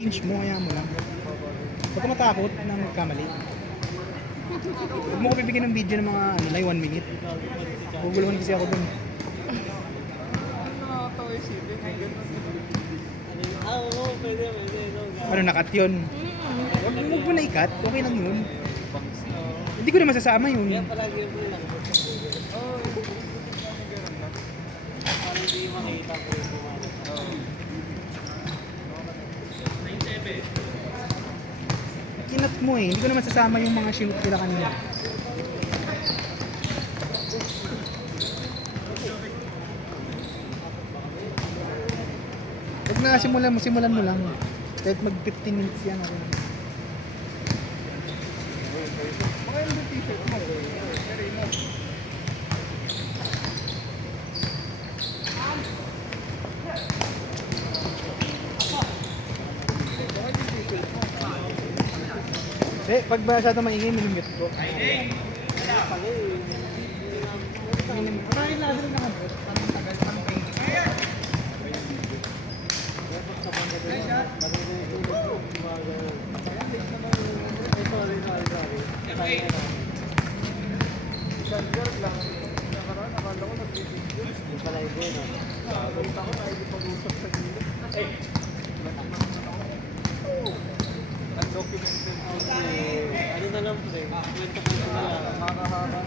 Change mo, kaya mo lang. Huwag ka matakot na magkamali. Huwag mo ko bibigyan ng video ng mga ano, like 1 minute. Guguluhan kasi ako dun. Oo, pwede. Ano, nakat yun? Huwag mo na ikat, okay lang yun. Hindi ko na masasama yun. Kaya palagi yung lang. Oo. Parang hindi makita ko yung bumalat. Kinat mo eh, hindi ko na masasama yung mga shoot nila kanina. Huwag na simulan mo lang. Kahit mag 15 minutes yan. Okay. Eh, pag masyado maingay, minumit ko. Maraming labi rin naman. Parang tagal, parang paingay. Ano na lang pre? Kwento na lang. Makakahaba na lang.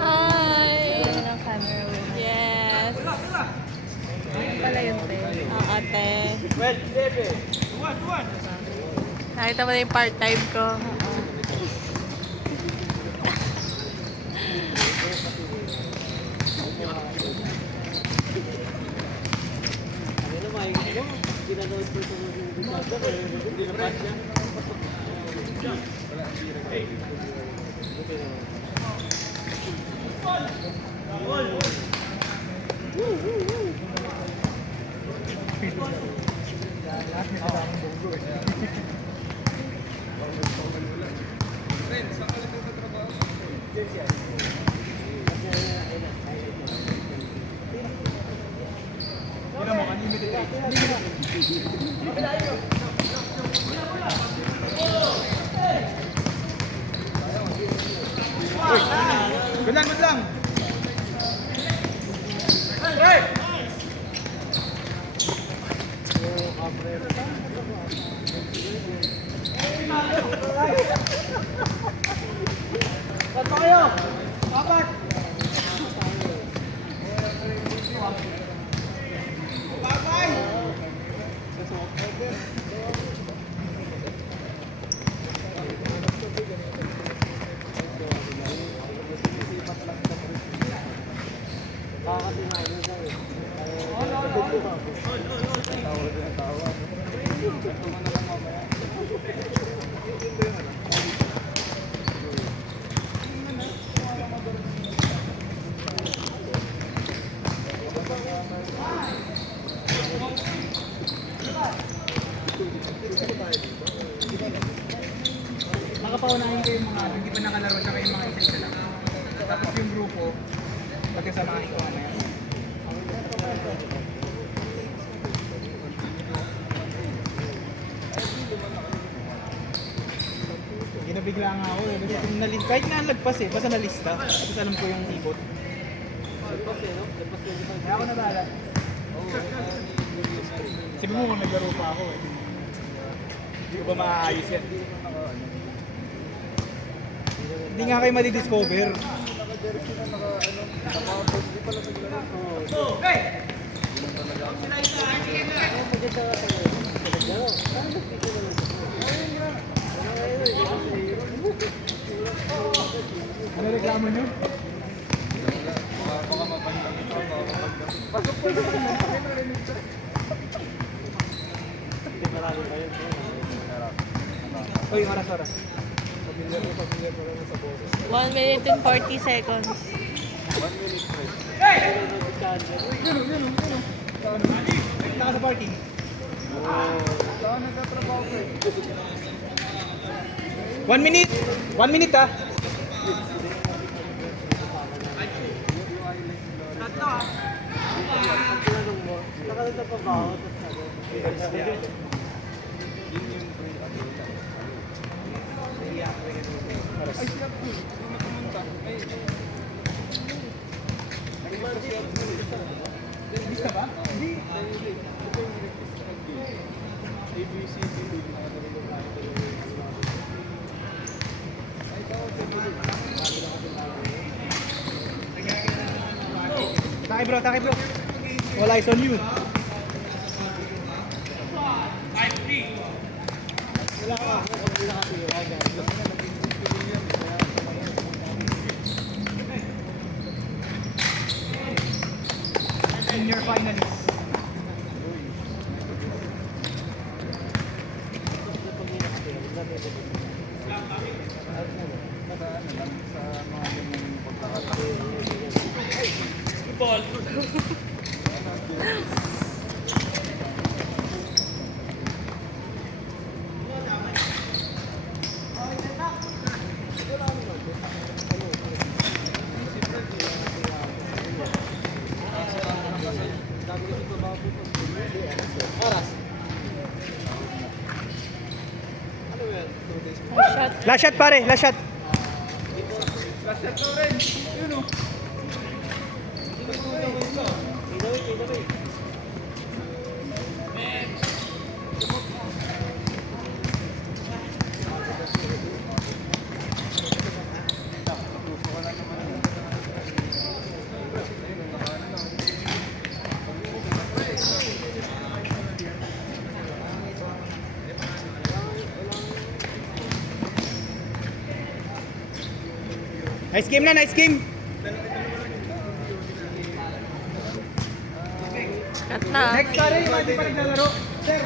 Hi! Yes! Ano pala yun, te? Ang ate. Nakita mo na yung part-time ko. Ginanood ko sa mga hindi na pa siya. Good lang. Bato kayo! Apat! Nakapaunahin ko yung mga hindi pa nakalaro tsaka yung mga isang sila. Tapos yung grupo, pagkasamahin ko na yan. Ginabigla nga ako eh. Kasi kung kahit nga nalagpas eh, basta nalista. Tapos alam ko yung ibot. Kaya ako nabahala. Sabi mo kung naglaro pa ako eh. Hindi ko ba maayos yan? Hindi nga kayo madidiscover. Ano reklamo nyo? Uy, oras. 1 minute and 40 seconds. Naka sa parking. Saan nagtatrabaho ko eh? 1 minute! 1 minute ah! Nakalita pa ba ako? Ay, siya po. Hindi na pumunta. Ay, Lista ba? Hindi. ABCD. Taki bro. All eyes on you. Senior finalist. Shot. Last shot pare, last shot. Last shot ko rin. Yun o. Nice game na, nice game. Cut na. Next pare, yung hindi pa naglalaro. Sir.